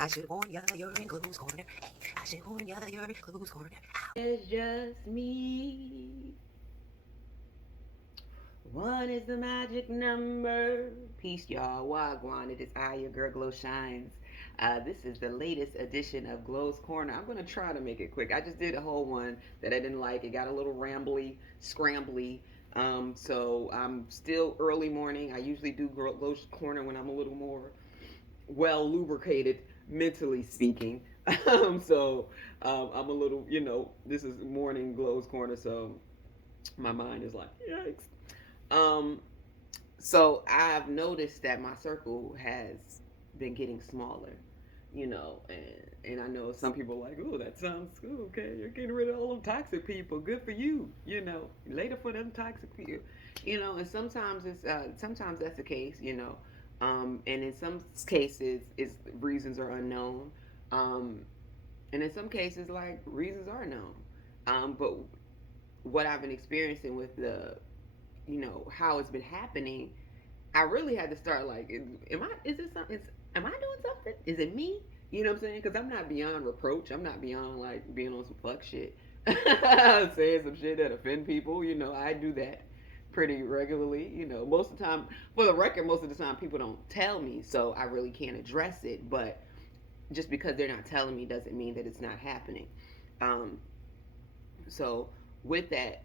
I should warn ya, you're in Clue's Corner. I should warn ya, you're in Clue's Corner. It's just me. One is the magic number. Peace, y'all. Wagwan. It is I, your girl, Glow Shines. This is the latest edition of Glow's Corner. I'm going to try to make it quick. I just did a whole one that I didn't like. It got a little rambly, scrambly. So I'm still early morning. I usually do Glow's Corner when I'm a little more well lubricated, mentally speaking. I'm a little, this is morning Glow's Corner, so my mind is like, yikes. Um, so I've noticed that my circle has been getting smaller, and I know some people are like, oh, that sounds cool. Okay, you're getting rid of all them toxic people. Good for you. Later for them toxic people. And sometimes that's the case. And in some cases, it's reasons are unknown. Um, and in some cases, like reasons are known. But what I've been experiencing with how it's been happening, I really had to start like, am I? Is this something? Am I doing something? Is it me? You know what I'm saying? Because I'm not beyond reproach. I'm not beyond like being on some fuck shit, saying some shit that offend people. I do that pretty regularly. Most of the time, for the record, most of the time people don't tell me, so I really can't address it. But just because they're not telling me doesn't mean that it's not happening. Um, so with that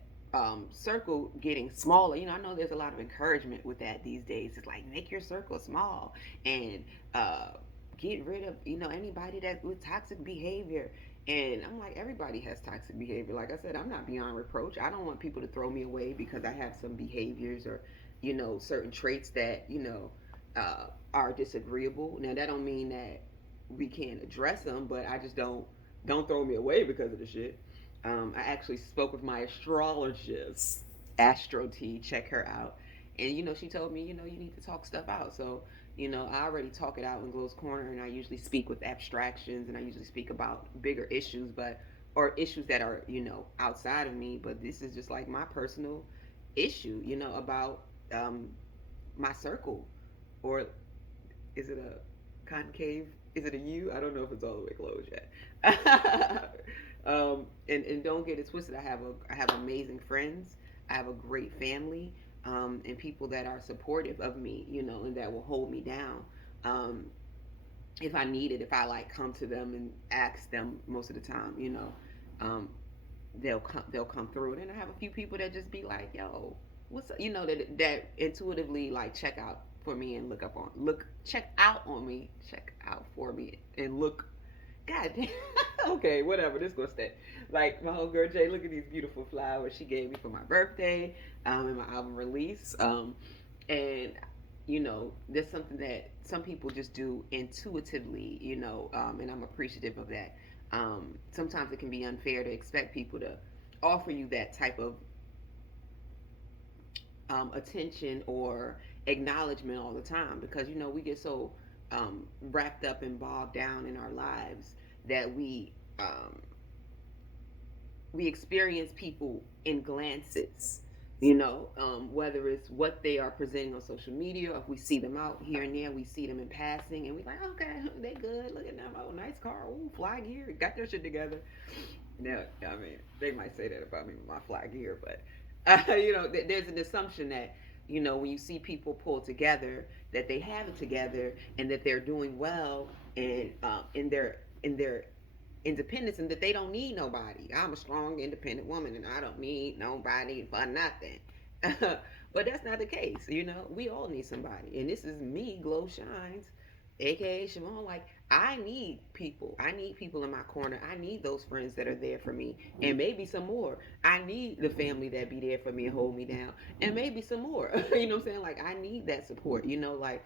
circle getting smaller, I know there's a lot of encouragement with that these days. It's like make your circle small and uh, get rid of anybody that with toxic behavior. And I'm like, everybody has toxic behavior. Like I said, I'm not beyond reproach. I don't want people to throw me away because I have some behaviors or certain traits that are disagreeable. Now that don't mean that we can't address them, but I just don't throw me away because of the shit. I actually spoke with my astrologist, Astro T. Check her out, and she told me, you need to talk stuff out. So, I already talk it out in Glow's Corner, and I usually speak with abstractions, and I usually speak about bigger issues, or issues that are outside of me. But this is just like my personal issue, about my circle, or is it a concave? Is it a U? I don't know if it's all the way closed yet. And don't get it twisted. I have amazing friends. I have a great family, and people that are supportive of me, and that will hold me down. Um, if I need it, if I like come to them and ask them most of the time, um, they'll come through it. And I have a few people that just be like, "Yo, what's up?" That intuitively like check out for me and check out on me, check out for me, and look. God damn. Okay, whatever. This gonna stay. Like my whole girl Jay, look at these beautiful flowers she gave me for my birthday, and my album release. And there's something that some people just do intuitively, and I'm appreciative of that. Sometimes it can be unfair to expect people to offer you that type of attention or acknowledgement all the time because we get so wrapped up and bogged down in our lives that um, we experience people in glances, whether it's what they are presenting on social media, or if we see them out here and there, we see them in passing, and we like, okay, they good. Look at them. Oh, nice car. Oh, fly gear. Got their shit together. Now, I mean, they might say that about me with my fly gear, but there's an assumption that when you see people pull together, that they have it together and that they're doing well and in their independence and that they don't need nobody. I'm a strong, independent woman and I don't need nobody for nothing. But that's not the case. We all need somebody. And this is me, Glow Shines, aka Siobhan. Like, I need people. I need people in my corner. I need those friends that are there for me. And maybe some more. I need the family that be there for me and hold me down. And maybe some more. You know what I'm saying? Like, I need that support. Like,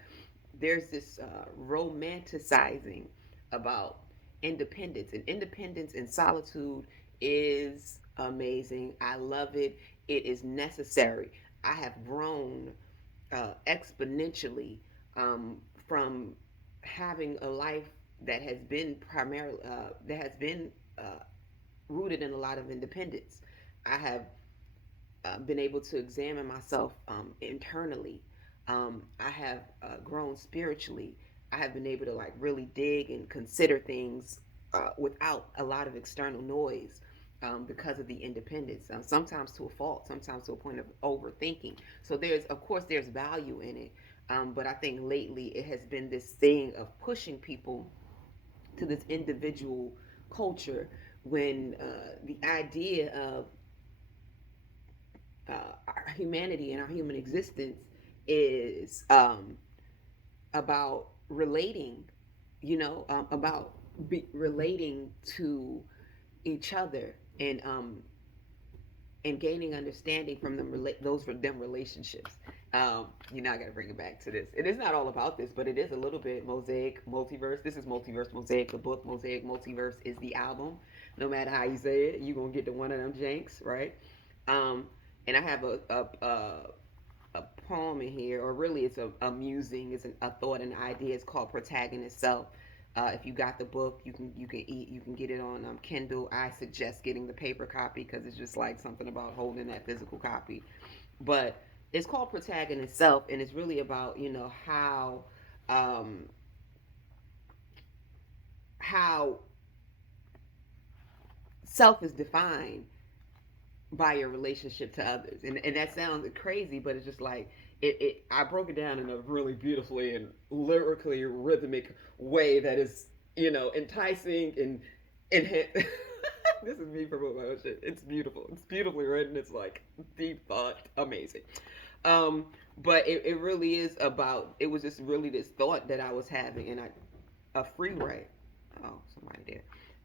there's this romanticizing about independence, and independence and solitude is amazing. I love it. It is necessary. I have grown exponentially from having a life that has been uh, rooted in a lot of independence. I have been able to examine myself internally. I have grown spiritually. I have been able to like really dig and consider things without a lot of external noise. Because of the independence, sometimes to a fault, sometimes to a point of overthinking. So there's, of course, there's value in it, but I think lately it has been this thing of pushing people to this individual culture when the idea of our humanity and our human existence is about relating, about relating to each other and gaining understanding from them relationships. I got to bring it back to this. It is not all about this, but it is a little bit mosaic, multiverse. This is multiverse, mosaic. The book Mosaic Multiverse is the album. No matter how you say it, you're gonna get to one of them janks, right? Um, and I have a poem in here, or really it's a musing, it's a thought, an idea. It's called Protagonist Self. If you got the book, you can get it on Kindle. I suggest getting the paper copy because it's just like something about holding that physical copy. But it's called Protagonist Self, and it's really about um, how self is defined by your relationship to others. And that sounds crazy, but it's just like I broke it down in a really beautifully and lyrically rhythmic way that is, enticing and this is me promoting my own shit. It's beautiful. It's beautifully written. It's like deep thought, amazing. Um, but it really is about. It was just really this thought that I was having, and a free write. Oh, somebody did.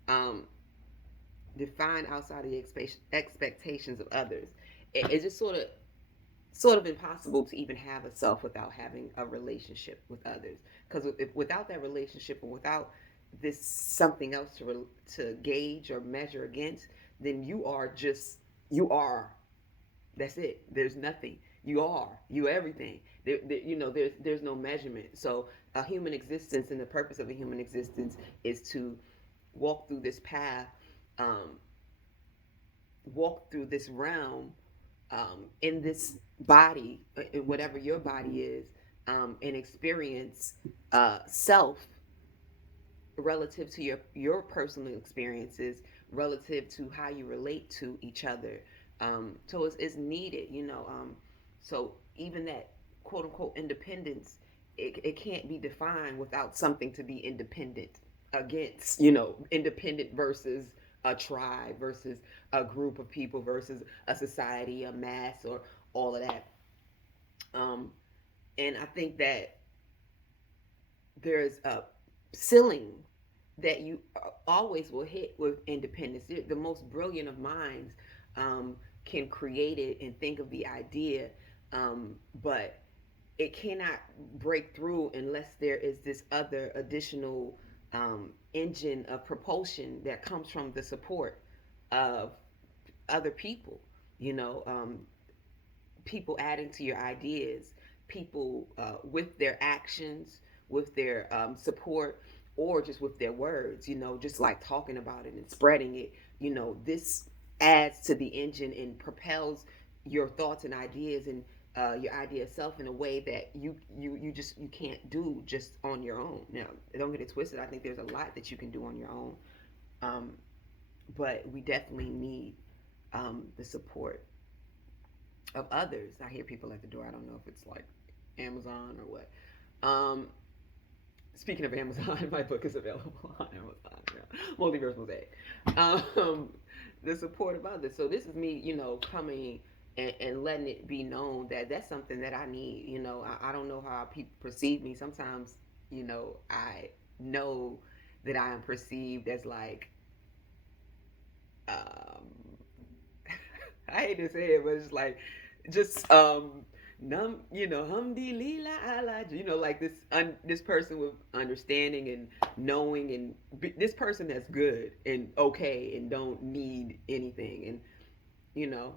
Um, Define outside of the expectations of others. It's just sort of impossible to even have a self without having a relationship with others. Because if without that relationship and without this something else to gauge or measure against, then you are. That's it. There's nothing. You are. You everything. There's no measurement. So a human existence, and the purpose of a human existence is to walk through this path, um, walk through this realm, in this body, in whatever your body is, and experience self relative to your personal experiences, relative to how you relate to each other. So it's needed, so even that quote unquote independence, it can't be defined without something to be independent against, independent versus a tribe versus a group of people versus a society, a mass, or all of that. Um, and I think that there's a ceiling that you always will hit with independence. The most brilliant of minds can create it and think of the idea, but it cannot break through unless there is this other additional engine of propulsion that comes from the support of other people. You know, people adding to your ideas, people with their actions, with their support, or just with their words, just like talking about it and spreading it. This adds to the engine and propels your thoughts and ideas and your idea of self in a way that you can't do just on your own. Now, don't get it twisted. I think there's a lot that you can do on your own, um, but we definitely need the support of others. I hear people at the door. I don't know if it's like Amazon or what. Um, Speaking of Amazon, my book is available on Amazon. Yeah. Multiverse Mosaic. Um, the support of others. So this is me, coming and letting it be known that that's something that I need. I don't know how people perceive me. Sometimes, I know that I am perceived as like, um, I hate to say it, but it's like just num humdi lila ala, like this person with understanding and knowing, and this person that's good and okay and don't need anything, and you know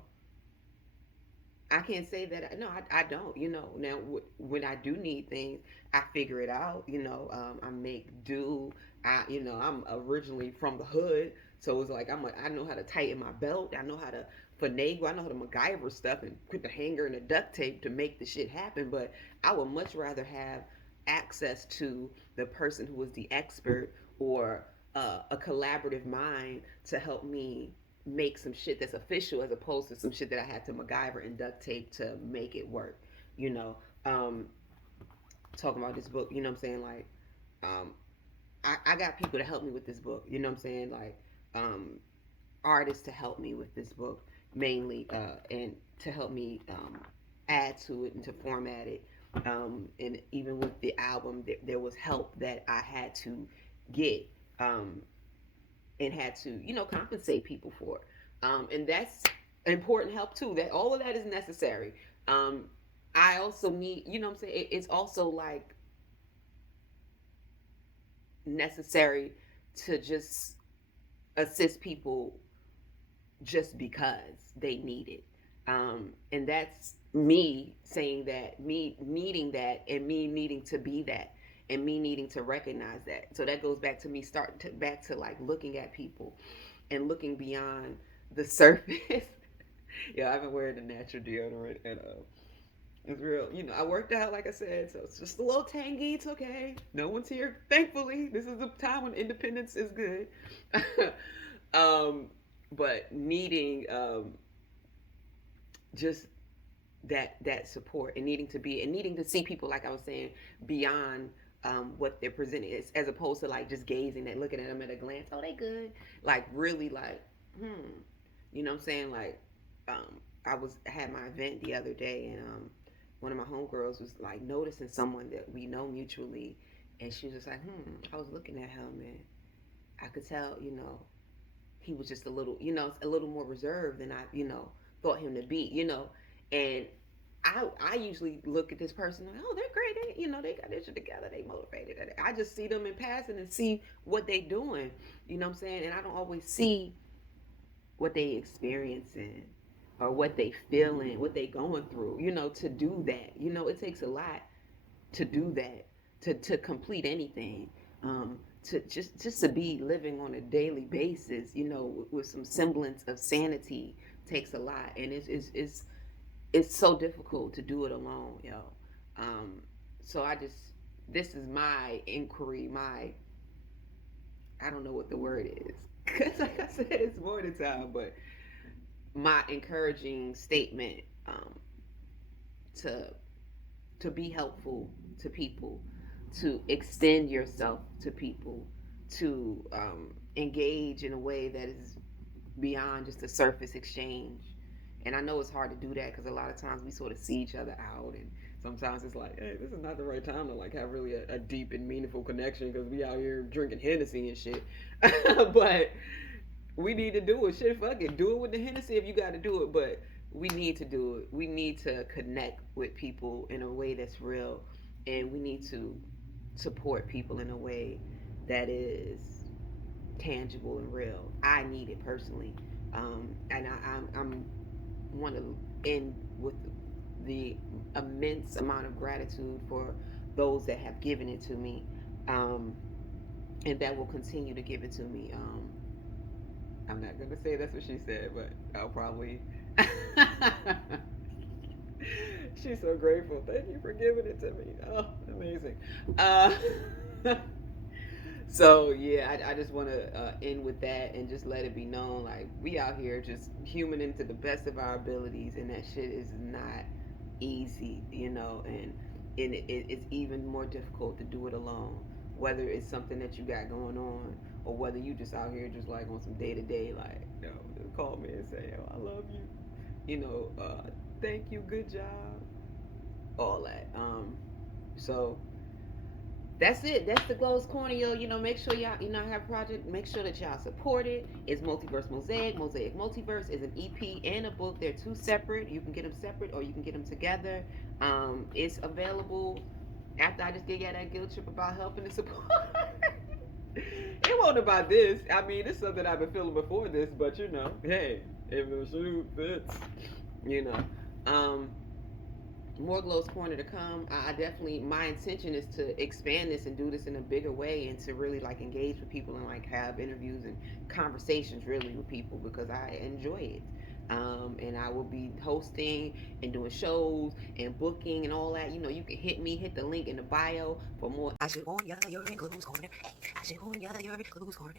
I can't say that. No, I don't. Now when I do need things, I figure it out. I make do. I'm originally from the hood, so it's like I know how to tighten my belt. I know how to finagle. I know how to MacGyver stuff and put the hanger and the duct tape to make the shit happen. But I would much rather have access to the person who was the expert, or a collaborative mind to help me make some shit that's official, as opposed to some shit that I had to MacGyver and duct tape to make it work. You know, um, talking about this book, you know what I'm saying? Like, um, I got people to help me with this book, you know what I'm saying? Like, um, artists to help me with this book mainly, and to help me add to it and to format it. And even with the album, there was help that I had to get, um, and had to, compensate people for. And that's important help too. That all of that is necessary. Um, I also need, what I'm saying? It's also like necessary to just assist people just because they need it. And that's me saying that, me needing that, and me needing to be that, and me needing to recognize that. So that goes back to me starting to back to like looking at people and looking beyond the surface. Yeah, I've been wearing the natural deodorant, and it's real. I worked out, like I said, so it's just a little tangy. It's okay. No one's here, thankfully. This is the time when independence is good. um, but needing just that support, and needing to see people, like I was saying, beyond what they're presenting, as opposed to like just gazing and looking at them at a glance. Oh, they good. Like really, like you know what I'm saying? Like I had my event the other day, and one of my homegirls was like noticing someone that we know mutually, and she was just like, I was looking at him, and I could tell, he was just a little more reserved than I, thought him to be, and I usually look at this person like, oh, they're great. They got their shit together. They motivated. I just see them in passing and see what they doing. You know what I'm saying? And I don't always see what they experiencing, or what they feeling, what they going through. To do that. It takes a lot to do that, to complete anything. To just to be living on a daily basis, with some semblance of sanity, takes a lot, and it's so difficult to do it alone, yo. Um, so this is my inquiry, my, I don't know what the word is, because like I said, it's morning time, but my encouraging statement, to to be helpful to people, to extend yourself to people, to engage in a way that is beyond just a surface exchange. And I know it's hard to do that because a lot of times we sort of see each other out, and sometimes it's like, hey, this is not the right time to like have really a deep and meaningful connection because we out here drinking Hennessy and shit. But we need to do it. Shit, fuck it. Do it with the Hennessy if you got to do it. But we need to do it. We need to connect with people in a way that's real, and we need to support people in a way that is tangible and real. I need it personally, and I'm want to end with the immense amount of gratitude for those that have given it to me, um, and that will continue to give it to me. I'm not gonna say that's what she said, but I'll probably. She's so grateful. Thank you for giving it to me. Oh, amazing. Uh, so yeah, I just want to end with that and just let it be known, like we out here just humaning to the best of our abilities, and that shit is not easy, and it's even more difficult to do it alone. Whether it's something that you got going on, or whether you just out here just like on some day to day, like just call me and say, yo, I love you, thank you, good job, all that. So that's it. That's the Glow's Corner, yo. Make sure y'all, have a project. Make sure that y'all support it. It's Multiverse Mosaic. Mosaic Multiverse is an EP and a book. They're two separate. You can get them separate or you can get them together. It's available after I just gave y'all that guilt trip about helping and support. It wasn't about this. I mean, it's something I've been feeling before this, but hey, if the shoe fits, you know. More Glow's Corner to come. I definitely, my intention is to expand this and do this in a bigger way, and to really like engage with people and like have interviews and conversations really with people, because I enjoy it. And I will be hosting and doing shows and booking and all that. You know, you can hit the link in the bio for more. I should warn ya, you're in Clue's Corner. I should warn ya, you're in Clue's Corner.